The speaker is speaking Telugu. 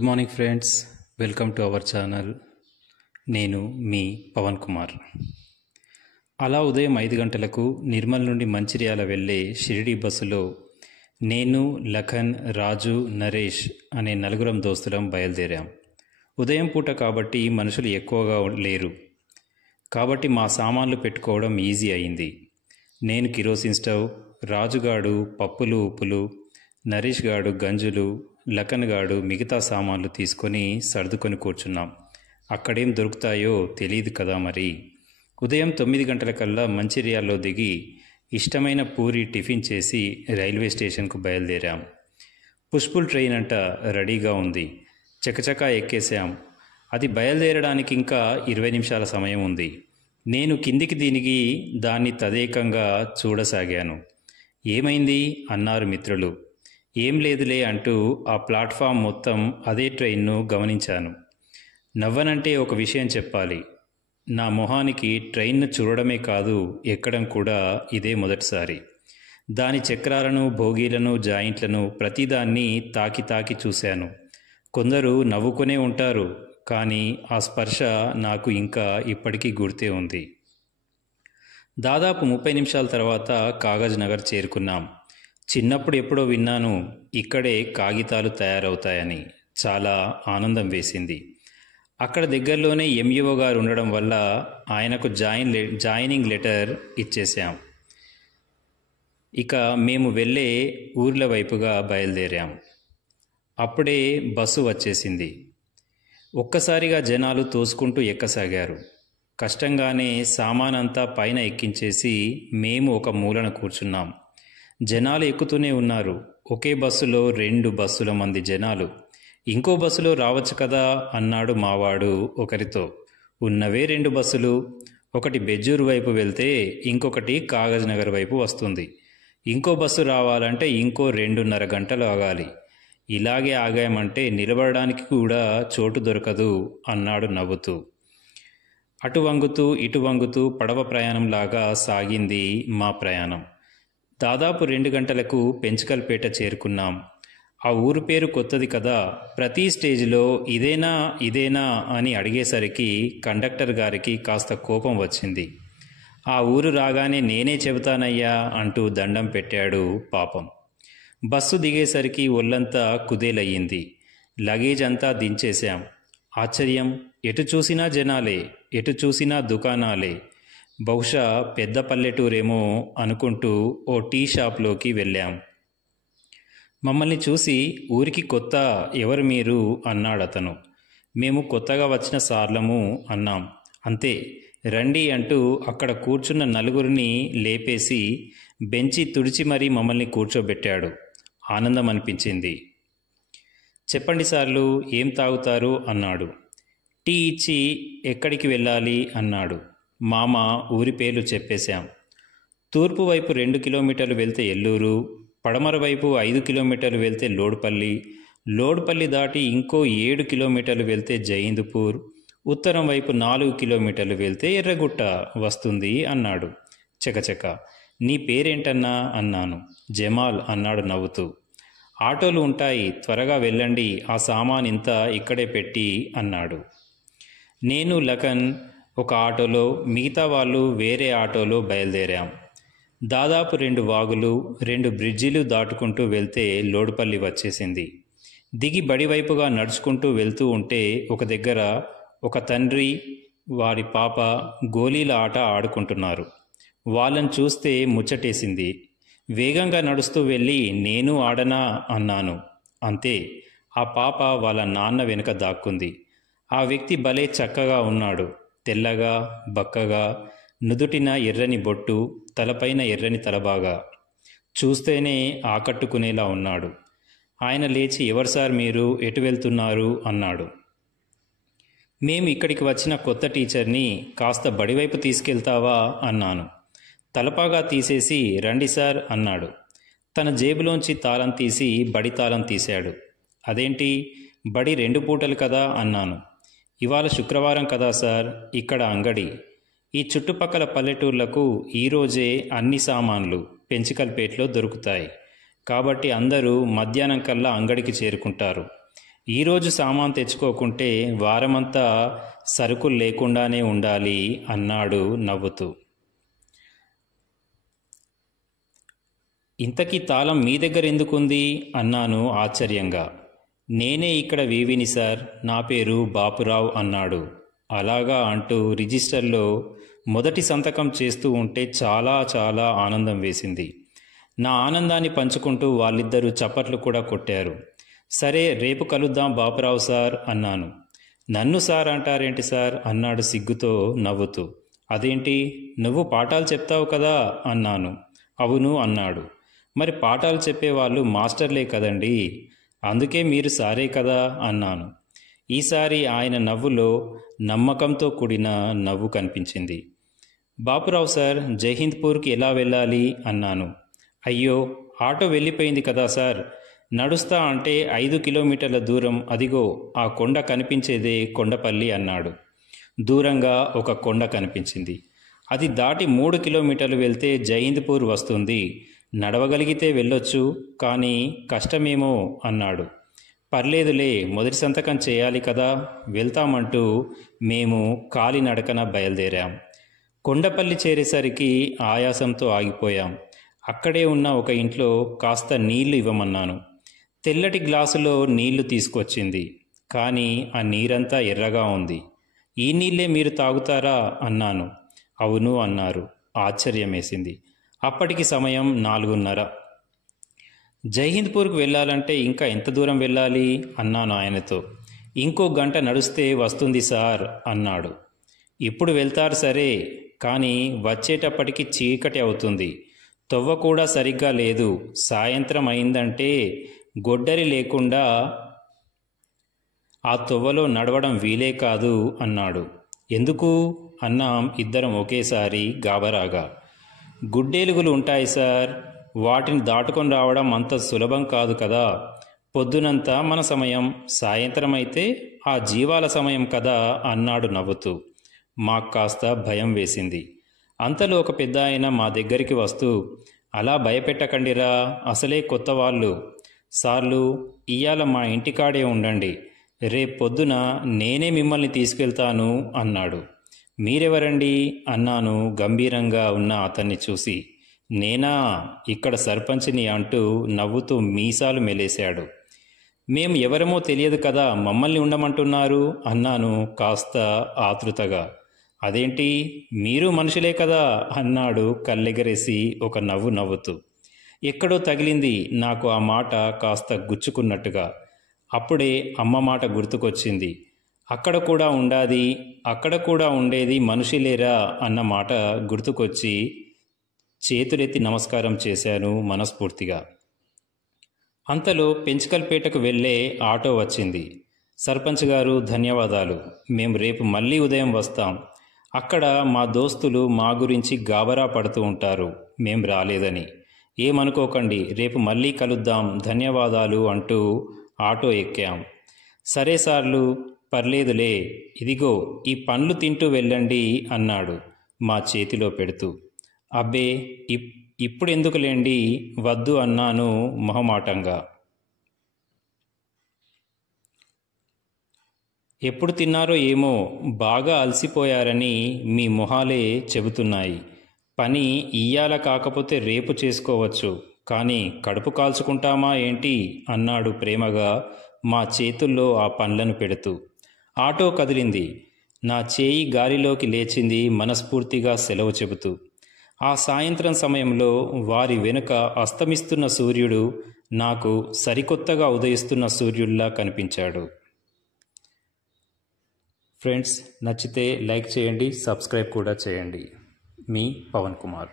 Good morning friends, welcome to our channel. నేను మీ పవన్ కుమార్. అలా ఉదయం 5 గంటలకు నిర్మల్ నుండి మంచిర్యాల వెళ్ళే షిరిడి బస్సులో నేను, లఖన్, రాజు, నరేష్ అనే నలుగురం దోస్తులం బయలుదేరాం. ఉదయం పూట కాబట్టి మనుషులు ఎక్కువగా లేరు, కాబట్టి మా సామాన్లు పెట్టుకోవడం ఈజీ అయింది. నేను కిరోసిన్ స్టవ్, రాజుగాడు పప్పులు ఉప్పులు, నరేష్ గాడు గంజులు, లఖన్ గాడు మిగతా సామాన్లు తీసుకొని సర్దుకొని కూర్చున్నాం. అక్కడేం దొరుకుతాయో తెలియదు కదా మరి. ఉదయం 9 గంటలకల్లా మంచిర్యాలలో దిగి ఇష్టమైన పూరి టిఫిన్ చేసి రైల్వే స్టేషన్కు బయలుదేరాం. పుష్పుల్ ట్రైన్ అంట రెడీగా ఉంది. చకచకా ఎక్కేసాం. అది బయలుదేరడానికి ఇంకా 20 నిమిషాల సమయం ఉంది. నేను కిందికి దిగి దాన్ని తదేకంగా చూడసాగాను. ఏమైంది అన్నారు మిత్రులు. ఏం లేదులే అంటూ ఆ ప్లాట్ఫామ్ మొత్తం అదే ట్రైన్ను గమనించాను. నవ్వనంటే ఒక విషయం చెప్పాలి. నా మొహానికి ట్రైన్ను చూడడమే కాదు, ఎక్కడం కూడా ఇదే మొదటిసారి. దాని చక్రాలను, భోగీలను, జాయింట్లను ప్రతిదాన్ని తాకి చూశాను. కొందరు నవ్వుకునే ఉంటారు, కానీ ఆ స్పర్శ నాకు ఇంకా ఇప్పటికీ గుర్తే ఉంది. దాదాపు 30 నిమిషాల తర్వాత కాగజ్ నగర్ చేరుకున్నాం. చిన్నప్పుడు ఎప్పుడో విన్నాను ఇక్కడే కాగితాలు తయారవుతాయని. చాలా ఆనందం వేసింది. అక్కడ దగ్గరలోనే ఎంఈఓ గారు ఉండడం వల్ల ఆయనకు జాయినింగ్ లెటర్ ఇచ్చేసాం. ఇక మేము వెళ్ళే ఊర్ల వైపుగా బయలుదేరాం. అప్పుడే బస్సు వచ్చేసింది. ఒక్కసారిగా జనాలు తోసుకుంటూ ఎక్కసాగారు. కష్టంగానే సామానంతా పైన ఎక్కించేసి మేము ఒక మూలన కూర్చున్నాం. జనాలు ఎక్కుతూనే ఉన్నారు. ఒకే బస్సులో 2 బస్సుల మంది జనాలు. ఇంకో బస్సులో రావచ్చు కదా అన్నాడు మావాడు ఒకరితో. ఉన్నవే 2 బస్సులు. ఒకటి బెజ్జూరు వైపు వెళ్తే ఇంకొకటి కాగజ్ నగర్ వైపు వస్తుంది. ఇంకో బస్సు రావాలంటే ఇంకో 2.5 గంటలు ఆగాలి. ఇలాగే ఆగామంటే నిలబడడానికి కూడా చోటు దొరకదు అన్నాడు నవ్వుతూ. అటు వంగుతూ ఇటు వంగుతూ పడవ ప్రయాణంలాగా సాగింది మా ప్రయాణం. దాదాపు 2 గంటలకు పెంచకల్పేట చేరుకున్నాం. ఆ ఊరు పేరు కొత్తది కదా, ప్రతి స్టేజ్లో ఇదేనా అని అడిగేసరికి కండక్టర్ గారికి కాస్త కోపం వచ్చింది. ఆ ఊరు రాగానే నేనే చెబుతానయ్యా అంటూ దండం పెట్టాడు పాపం. బస్సు దిగేసరికి ఒళ్ళంతా కుదేలయ్యింది. లగేజ్ అంతా దించేశాం. ఆశ్చర్యం, ఎటు చూసినా జనాలే, ఎటు చూసినా దుకాణాలే. బహుశా పెద్ద పల్లెటూరేమో అనుకుంటూ ఓ టీ షాప్లోకి వెళ్ళాం. మమ్మల్ని చూసి ఊరికి కొత్త, ఎవరు మీరు అన్నాడతను. మేము కొత్తగా వచ్చిన సార్లము అన్నాం. అంతే, రండి అంటూ అక్కడ కూర్చున్న నలుగురిని లేపేసి బెంచి తుడిచి మరీ మమ్మల్ని కూర్చోబెట్టాడు. ఆనందం అనిపించింది. చెప్పండి సార్లు, ఏం తాగుతారు అన్నాడు. టీ ఇచ్చి ఎక్కడికి వెళ్ళాలి అన్నాడు. మామ ఊరి పేర్లు చెప్పేశాం. తూర్పు వైపు 2 కిలోమీటర్లు వెళ్తే ఎల్లూరు, పడమర వైపు 5 కిలోమీటర్లు వెళ్తే లోడ్పల్లి దాటి ఇంకో 7 కిలోమీటర్లు వెళ్తే జయిందుపూర్, ఉత్తరం వైపు 4 కిలోమీటర్లు వెళ్తే ఎర్రగుట్ట వస్తుంది అన్నాడు చకచక. నీ పేరేంటన్నా అన్నాను. జమాల్ అన్నాడు నవ్వుతూ. ఆటోలు ఉంటాయి, త్వరగా వెళ్ళండి, ఆ సామాన్ ఇంతా ఇక్కడే పెట్టి అన్నాడు. నేను, లఖన్ ఒక ఆటోలో, మిగతా వాళ్ళు వేరే ఆటోలో బయలుదేరాం. దాదాపు 2 వాగులు, 2 బ్రిడ్జిలు దాటుకుంటూ వెళ్తే లోడుపల్లి వచ్చేసింది. దిగి బడివైపుగా నడుచుకుంటూ వెళ్తూ ఉంటే ఒక దగ్గర ఒక తండ్రి, వారి పాప గోళీల ఆట ఆడుకుంటున్నారు. వాళ్ళని చూస్తే ముచ్చటేసింది. వేగంగా నడుస్తూ వెళ్ళి నేను ఆడనా అన్నాను. అంతే, ఆ పాప వాళ్ళ నాన్న వెనుక దాక్కుంది. ఆ వ్యక్తి భలే చక్కగా ఉన్నాడు. తెల్లగా, బక్కగా, నుదుటిన ఎర్రని బొట్టు, తలపైన ఎర్రని తలబాగా. చూస్తేనే ఆకట్టుకునేలా ఉన్నాడు. ఆయన లేచి, ఎవరు సార్ మీరు, ఎటు వెళ్తున్నారు అన్నాడు. మేము ఇక్కడికి వచ్చిన కొత్త టీచర్ని, కాస్త బడివైపు తీసుకెళ్తావా అన్నాను. తలపాగా తీసేసి రండి సార్ అన్నాడు. తన జేబులోంచి తాళం తీసి బడి తాళం తీశాడు. అదేంటి, బడి 2 పూటలు కదా అన్నాను. ఇవాళ శుక్రవారం కదా సార్, ఇక్కడ అంగడి. ఈ చుట్టుపక్కల పల్లెటూర్లకు ఈరోజే అన్ని సామాన్లు పెంచికల్పేటలో దొరుకుతాయి. కాబట్టి అందరూ మధ్యాహ్నం కల్లా అంగడికి చేరుకుంటారు. ఈరోజు సామాన్ తెచ్చుకోకుంటే వారమంతా సరుకులు లేకుండానే ఉండాలి అన్నాడు నవ్వుతూ. ఇంతకీ తాళం మీ దగ్గర ఎందుకుంది అన్నాను ఆశ్చర్యంగా. నేనే ఇక్కడ వీవిని సార్, నా పేరు బాపురావు అన్నాడు. అలాగా అంటూ రిజిస్టర్లో మొదటి సంతకం చేస్తూ ఉంటే చాలా చాలా ఆనందం వేసింది. నా ఆనందాన్ని పంచుకుంటూ వాళ్ళిద్దరూ చప్పట్లు కూడా కొట్టారు. సరే రేపు కలుద్దాం బాపురావు సార్ అన్నాను. నన్ను సార్ అంటారేంటి సార్ అన్నాడు సిగ్గుతో నవ్వుతూ. అదేంటి, నువ్వు పాఠాలు చెప్తావు కదా అన్నాను. అవును అన్నాడు. మరి పాఠాలు చెప్పేవాళ్ళు మాస్టర్లే కదండి, అందుకే మీరు సారే కదా అన్నాను. ఈసారి ఆయన నవ్వులో నమ్మకంతో కూడిన నవ్వు కనిపించింది. బాపురావు సార్, జైహింద్పూర్కి ఎలా వెళ్ళాలి అన్నాను. అయ్యో, ఆటో వెళ్ళిపోయింది కదా సార్, నడుస్తా అంటే 5 కిలోమీటర్ల దూరం, అదిగో ఆ కొండ కనిపించేదే కొండపల్లి అన్నాడు. దూరంగా ఒక కొండ కనిపించింది. అది దాటి 3 కిలోమీటర్లు వెళ్తే జైహింద్పూర్ వస్తుంది, నడవగలిగితే వెళ్ళొచ్చు, కానీ కష్టమేమో అన్నాడు. పర్లేదులే, మొదటి సంతకం చేయాలి కదా, వెళ్తామంటూ మేము కాలినడకన బయలుదేరాం. కొండపల్లి చేరేసరికి ఆయాసంతో ఆగిపోయాం. అక్కడే ఉన్న ఒక ఇంట్లో కాస్త నీళ్లు ఇవ్వమన్నాను. తెల్లటి గ్లాసులో నీళ్లు తీసుకొచ్చింది. కానీ ఆ నీరంతా ఎర్రగా ఉంది. ఈ నీళ్ళే మీరు తాగుతారా అన్నాను. అవును అన్నారు. ఆశ్చర్యమేసింది. అప్పటికి సమయం 4:30. జైహింద్పూర్కు వెళ్ళాలంటే ఇంకా ఎంత దూరం వెళ్ళాలి అన్నాను ఆయనతో. ఇంకో గంట నడుస్తే వస్తుంది సార్ అన్నాడు. ఇప్పుడు వెళ్తారు సరే, కానీ వచ్చేటప్పటికి చీకటి అవుతుంది, తొవ్వ కూడా సరిగ్గా లేదు, సాయంత్రం అయిందంటే గొడ్డరి లేకుండా ఆ తొవ్వలో నడవడం వీలే కాదు అన్నాడు. ఎందుకు అన్నాం ఇద్దరం ఒకేసారి గాబరాగా. గుడ్డేలుగులు ఉంటాయి సార్, వాటిని దాటుకొని రావడం అంత సులభం కాదు కదా, పొద్దునంతా మన సమయం, సాయంత్రం అయితే ఆ జీవాల సమయం కదా అన్నాడు నవ్వుతూ. మాకు కాస్త భయం వేసింది. అంతలో ఒక పెద్ద ఆయన మా దగ్గరికి వస్తూ, అలా భయపెట్టకండిరా, అసలే కొత్త వాళ్ళు, సార్లు ఇయ్యాల మా ఇంటికాడే ఉండండి, రేపొద్దున నేనే మిమ్మల్ని తీసుకెళ్తాను అన్నాడు. మీరెవరండి అన్నాను గంభీరంగా ఉన్న అతన్ని చూసి. నేనా, ఇక్కడ సర్పంచ్ని అంటూ నవ్వుతూ మీసాలు మెలేశాడు. మేము ఎవరమో తెలియదు కదా, మమ్మల్ని ఉండమంటున్నారు అన్నాను కాస్త ఆతృతగా. అదేంటి, మీరు మనుషులే కదా అన్నాడు కళ్ళెగరేసి ఒక నవ్వు నవ్వుతూ. ఎక్కడో తగిలింది నాకు ఆ మాట కాస్త గుచ్చుకున్నట్టుగా. అప్పుడే అమ్మ మాట గుర్తుకొచ్చింది. అక్కడ కూడా ఉండేది మనుషులేరా అన్న మాట గుర్తుకొచ్చి చేతులెత్తి నమస్కారం చేశాను మనస్ఫూర్తిగా. అంతలో పెంచుకల్పేటకు వెళ్ళే ఆటో వచ్చింది. సర్పంచ్ గారు ధన్యవాదాలు, మేము రేపు మళ్ళీ ఉదయం వస్తాం. అక్కడ మా దోస్తులు మా గురించి గాబరా పడుతూ ఉంటారు మేం రాలేదని. ఏమనుకోకండి, రేపు మళ్ళీ కలుద్దాం, ధన్యవాదాలు అంటూ ఆటో ఎక్కాం. సరే సార్లు, పర్లేదులే, ఇదిగో ఈ పండ్లు తింటూ వెళ్ళండి అన్నాడు మా చేతిలో పెడుతూ. అబ్బే, ఇప్పుడెందుకులేండి, వద్దు అన్నాను మొహమాటంగా. ఎప్పుడు తిన్నారో ఏమో, బాగా అలసిపోయారని మీ మొహాలే చెబుతున్నాయి. పని ఇయ్యాల కాకపోతే రేపు చేసుకోవచ్చు, కానీ కడుపు కాల్చుకుంటామా ఏంటి అన్నాడు ప్రేమగా మా చేతుల్లో ఆ పండ్లను పెడుతూ. ఆటో కదిలింది. నా చేయి గాలిలోకి లేచింది మనస్ఫూర్తిగా సెలవు చెబుతూ. ఆ సాయంత్రం సమయంలో వారి వెనుక అస్తమిస్తున్న సూర్యుడు నాకు సరికొత్తగా ఉదయిస్తున్న సూర్యుడిలా కనిపించాడు. ఫ్రెండ్స్, నచ్చితే లైక్ చేయండి, సబ్స్క్రైబ్ కూడా చేయండి. మీ పవన్ కుమార్.